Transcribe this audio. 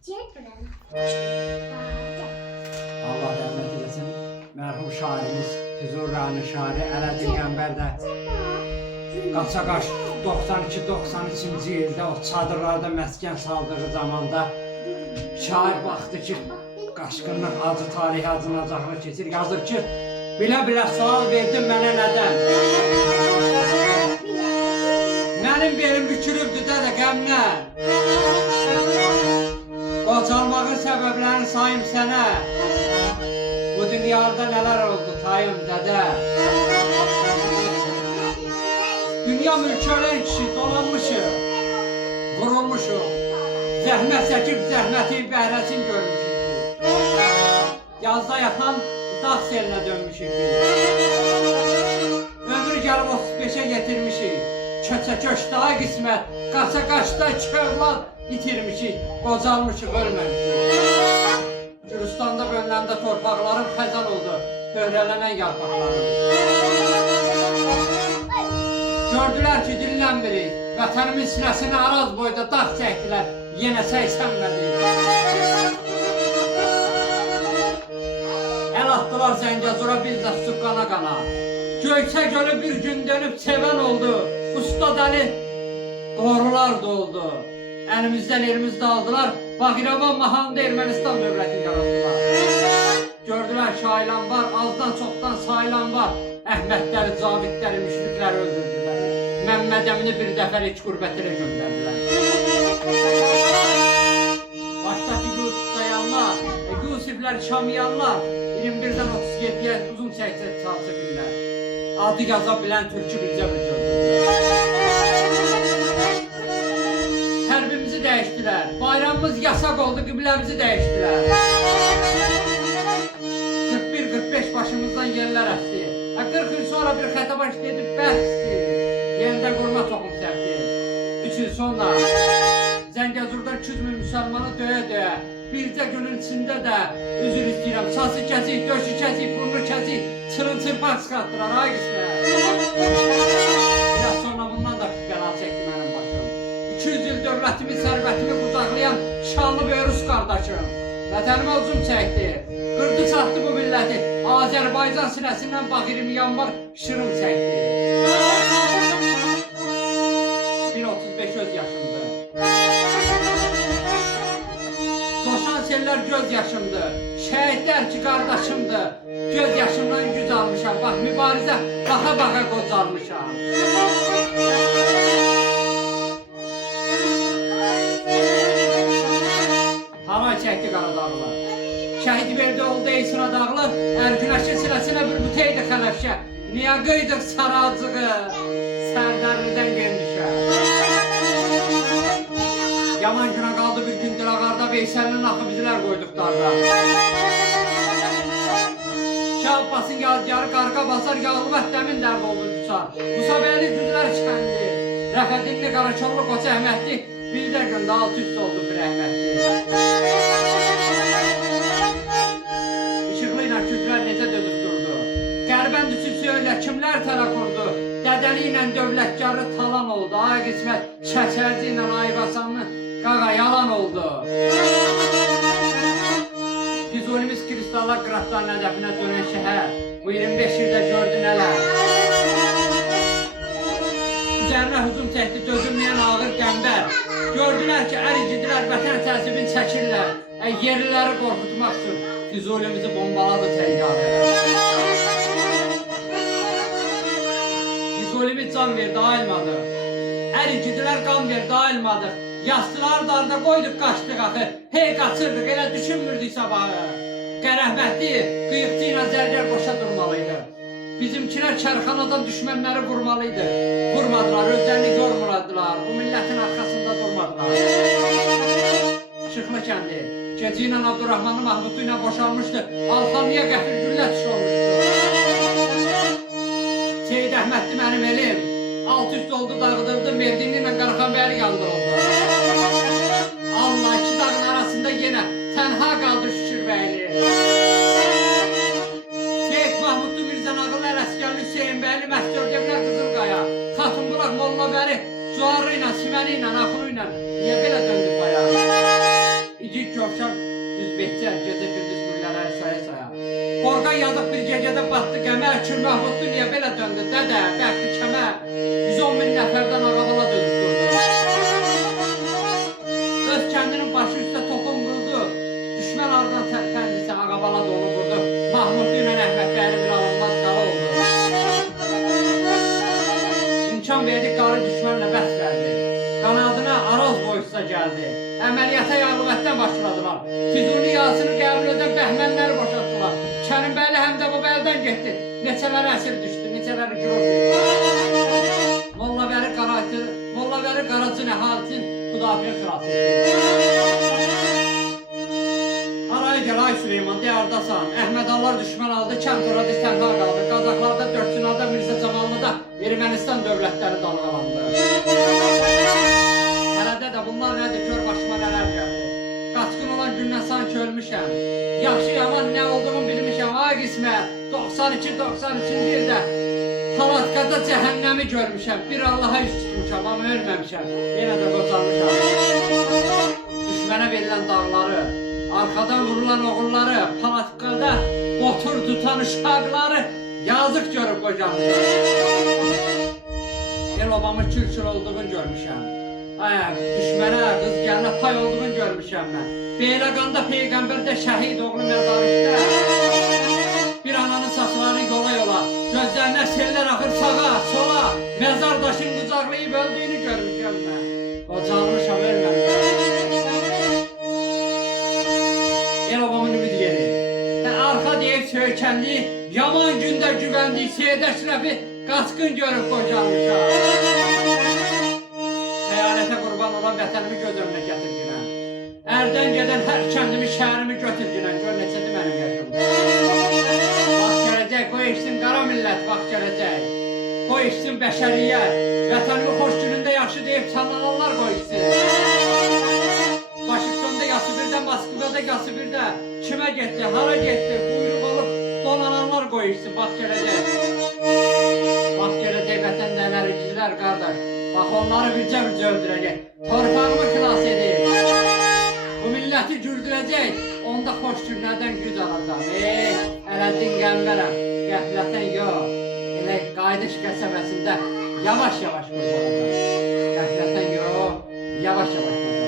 Allah rəhmət eləsin. Mərhum şairimiz Füzuriyanın şairi Ələddin Qəmbər də qaça-qaç 92-93-cü ildə o çadırlarda məskən saldığı zamanda şair baxdı ki, qaçqınlıq acı tarihi acınacaqlı keçir. Yazır ki, bilə-bilə sual verdin mənə nədən? Mənim belim bükülübdür dədə qəmdən. Qocalmağın səbəblərini sayım sənə. Bu dünyada nələr oldu tayım dədə. Dünya mülkü ölən kişi dolanmışıq, vurulmuşuq. Zəhmət çəkib zəhmətin bəhrəsini görmüşük. Yazda yatan dağ selinə dönmüşük. Ömür gəlib 35'e getirmişik. Köçə-köç daha qismət, qaça-qaçda kövlad itirmişik. Qocalmışıq, ölməmişik. Gürüstanda bölüləndə torpaqlarım xəzan oldu, pöhrələnən yarpaqlarım. Gördülər ki, dinlənmirik, vətənimin sinəsinə araz boyda dağ çəkdilər, yenə səksənmədik. Əl atdılar Zəngəzura, biz də su qana-qana. Göyçə gölü bir gün dönüb sevən oldu, Ustad Əli qorular doldu. Əlimizdən elimizdə aldılar, Bağiravan mahalında Ermənistan dövlətini yaratdılar. Gördülər ki, ailan var, azdan çoxdan sayılan var. Əhmədləri, Cavidləri, müşrikləri öldürdülər. Məmməd Əmini bir dəfəli iki qürbətlərə göndərdilər. Başdakı Yusifdayanlar, Yusiflər, Şamiyanlar 21'den 37'ye uzun çəksə çalışabilirlər. Adı yaza bilən türkü bircə bir gördürdülər. Hərbimizi dəyişdilər, bayramımız yasak oldu, qibləmizi dəyişdilər. 41-45 başımızdan yerlər əsdi. 40 il sonra bir xətabaş dedib bəsdir. Yerində qurma toxum səpdi. 3 il sonra Zəngəzurda 200 min müsəlmanı döyə-döyə. Bircə günün içində də üzür istəyirəm. Sası kəsik, döşü kəsik, burnu kəsik, çırın-çırpaq çıxartdılar, ay qismət. Biraz sonra bundan da pis bəla çəkdi mənim başım. 200 il dövlətimi, sərvətimi qucaqlayan şanlı bir Rus qardaşım. Vətənimə ucum çəkdi, qırdı çatdı bu milləti. Azərbaycan sinəsindən Bağirim yanvar şırım çəkdi. 1.35 öz yaşımdır. Coşan sellər göz yaşımdır. Şəhidlər ki qardaşımdır. Göz yaşımdan güc almışam. Bax mübarizə baxa-baxa qocalmışam. Hava çəkdi Qaradağlar. Şəhid verdi oldu ey sıradağlı. Ərgünəşin sinəsinə bir büteydi xələfşə. Niyə qıydıq saracığı? Sərdərlidən göndüşə. Yaman günə qaldı bir gün Dilağarda, Veysəlinin axı bizlər qoyduq darda. Şahbasın yadigarı qarqa basar, yağlı vətləmin dərd oldu uçar. Musabəyəli cüzlər kəndi, Rəfədinli, Qaraçollu, Qoç Əhmədli, birdə gündə alt üst oldu bir Əhmədli. İşıqlı ilə kütlər necə dözüb durdu? Qərbənd üçüsü öyle kimlər tələ qurdu? Dədəli ilə dövlətkarı talan oldu. Ay qismət, Şəkərci ilə Aybasanlı qağa yalan oldu. Füzulimiz kristallar qıratların hədəfinə dönən şəhər. Bu 25 ildə gördü nələr. Üzərinə hücum çəkdi dözülməyən ağır Qəmbər. Gördülər ki, əricidirlər, vətən təsibini çəkirlər. Yerliləri qorxutmaq üçün Füzulimizi bombaladı təyyarələr. Füzulimiz can verdi, ayılmadı. Əricidirlər, qan verdi, ayılmadı. Yastılar darda qoyduq, qaçdıq axı. Hey qaçırdıq, elə düşünmürdük sabahı. Qərəhmətli, qıyıqçı ilə zərgər boşa durmalıydı. Bizimkilər kərxanadan düşmənləri vurmalıydı. Vurmadılar, özlərini görmürdülər. Bu millətin arxasında durmadılar. Şıxlı kəndi, gecə ilə Abdurrahmanlı Mahmudlu ilə boşalmışdı. Alxanlıya qəfil güllə tuş olmuşdu. Seyid Əhmədli mənim elim. Alt üst oldu, dağıdırdı, Merdinli ilə Qaraxanbəyli yandırıldı. Allah, iki dağın arasında yenə tənha qaldı Şükürbəyli. Seyid Mahmudlu Mirzə Nağılı Ələskərli Hüseynbəyli Məhdərdevlər Qızılqaya. Xatunqulaq Mollabəri Cuarı ilə, Siməni ilə, Axunu ilə niyə belə döndü baya? İcik Behçər gecə gündüz gülləri saya. Qorqan yazıq bir gecədə batdı qəmə, Kür Mahmud dünya belə döndü. Dədə, bəxti kəmə, 110 min nəfərdən ağabala dönüşdürdü. Öz kəndinin başı üstə topun qurdu. Düşmən ardından tərpəndisi ağabala da onu vurdu. Mahmud ilə Əhməd bəyli bir alınmaz qala oldu. İmkan verdi, qarı düşmənlə bəhs verdi. Qanadına Araz boysuza gəldi. Əməliyyata yağlubətdən başladılar. Füzuli yazını qəbul edən bəhmənləri boşaltdılar. Kərimbəyli həm də bu bəldən getdi. Neçələri əsir düşdü, neçələri girov getdi. Mollabəri Qaracı Nəhalitin Xudafiyə xilas etdi. Araya gəl ay Süleyman, deyardasan. Əhmədallar düşmən aldı, Kəntoradi tənha qaldı. Qazaxlarda, Dördsünada, Mirzə Camallıda Ermənistan dövlətləri dalğalandı. Hələdə də bunlar nədir, gör başıma nələr gəldi. Qaçqın olan gündən sanki ölmüşəm. Yaxşı yaman nə olduğumu bilmişəm, ay qismət. 92-93-cü ildə Palatkada cəhənnəmi görmüşəm. Bir Allaha üst tutmuşam, amma ölməmişəm. Yenə də qocalmışam. Düşmənə verilən dağları, arxadan vurulan oğulları, Palatkada otur tutan uşaqları yazıq görüb qocalmışam. El obamı kül-kül olduğunu görmüşəm. Düşmənə, qız gəlinə pay olduğunu görmüşəm mən. Beyləqanda Peyğəmbərdə şəhid oğlu məzarlıqda. Bir ananın saçları yola, gözlərinə sellər axır sağa, sola. Məzar daşın qucaqlayıb öldüyünü görmüşəm mən. Qocalmışam, ölməmişəm. El obamın ümid yeri. Arxa deyib söykənli, yaman gündə güvəndik, Seyid Əşrəfi qaçqın görüb qocalmışam. Xəyalətə qurban olan vətənimi göz önünə gətirginəm. Ərdən gedən hər kəndimi, şəhərimi götürginəm. Gör neçədir mənim yaşım. Vaxt gələcək, qoy içsin qara millət, vaxt gələcək. Qoy içsin bəşəriyyət. Vətənimi xoş günündə yaxşı deyib sallananlar qoy içsin. Vaşinqtonda yası birdə, Moskvada yası birdə. Kimə getdi, hara getdi, buyruq olub donananlar qoy içsin, vaxt gələcək. Vaxt gələcək vətəndə ələricilər qardaş. Bax onları bircə öldürəcək. Torpağımı xilas edin. Bu milləti güldürəcək. Onda xoş günlərdən güc alacaq. Ələddin qəmbərəm. Qəflətən yox. Elə Qayıdış qəsəbəsində yavaş-yavaş qurtaracaq. Qəflətən yox. Yavaş-yavaş qurtaracaq.